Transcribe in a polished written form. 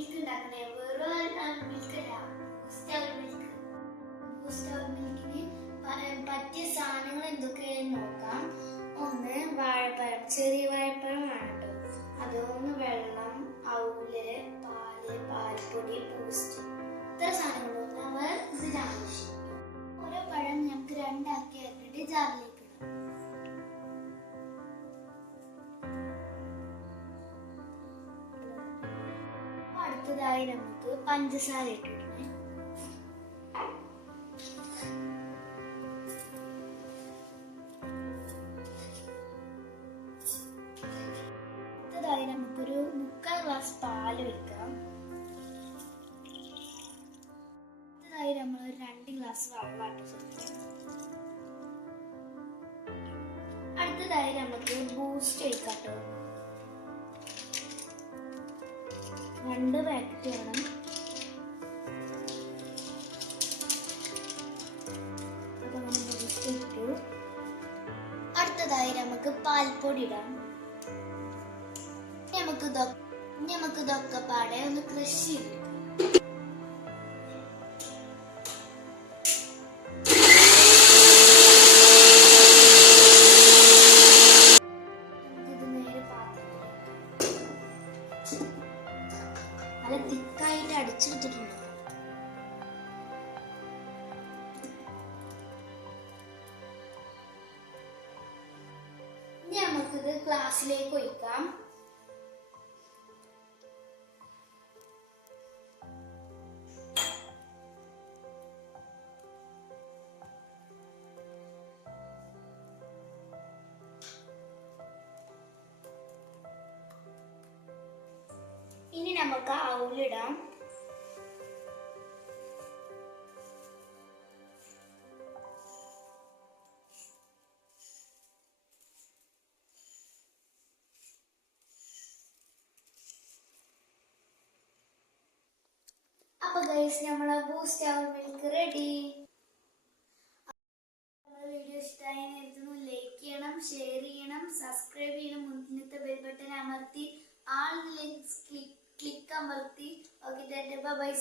Milk ഉണ്ടാക്കണേ. വെറും milk അല്ല, ബൂസ്റ്റ് മിൽക്കിന് പറ്റിയ സാധനങ്ങൾ എന്തൊക്കെയാണെന്ന് നോക്കാം. ഒന്ന് വാഴപ്പഴം, ചെറിയ വാഴപ്പഴം വേണം കേട്ടോ. അതൊന്ന് വെള്ളം, ഔല്, പാല്, പാൽപ്പൊടി, ബൂസ്റ്റ്, ഇത്ര സാധനങ്ങളൊന്നും ഇതിന് ആവശ്യം. ഓരോ പഴം നമുക്ക് രണ്ടാക്കി അരിഞ്ഞിട്ട് ജാറിലേക്ക് ഇടാം. അടുത്തതായി നമുക്ക് പഞ്ചസാര ഇട്ടിടണേ. അടുത്തതായി നമുക്കൊരു 3/4 ഗ്ലാസ് പാല് വെക്കാം. അടുത്തതായി നമ്മൾ 2 ഗ്ലാസ് വെള്ളം ചേർക്കാം. അടുത്തതായി നമുക്ക് ബൂസ്റ്റ് ഒഴിക്കാം കേട്ടോ. 2 പാക്കറ്റ് വേണം. അതങ്ങനെ ബൂസ്റ്റ് ഇട്ടു. അടുത്തതായി നമുക്ക് പാൽപ്പൊടി ഇടാം. നമുക്ക് ഇതൊക്കെ പാടെ ഒന്ന് ക്രഷ് ചെയ്തെടുക്കാം. നമുക്കിത് നേരെ പാത്രത്തിലേക്ക് നല്ല തിക്കായിട്ട് അടിച്ചെടുത്തിട്ടുണ്ട്. ഇനി നമുക്കിത് ഗ്ലാസ്സിലേക്ക് ഒഴിക്കാം. ഇനി നമുക്ക് ഔലിടാം. അപ്പൊ ഗൈസ്, നമ്മളെ ബൂസ്റ്റ് മിൽക്ക് റെഡി. വീഡിയോ ഇഷ്ടമായി കരുതുന്നു. ലൈക്ക് ചെയ്യണം, ഷെയർ ചെയ്യണം, സബ്സ്ക്രൈബ് ചെയ്യണം. മുന്നത്തെ ബെൽ ബട്ടൺ അമർത്തി ആൾ ക്ലിക്ക് അമർത്തി. Okay, bye bye.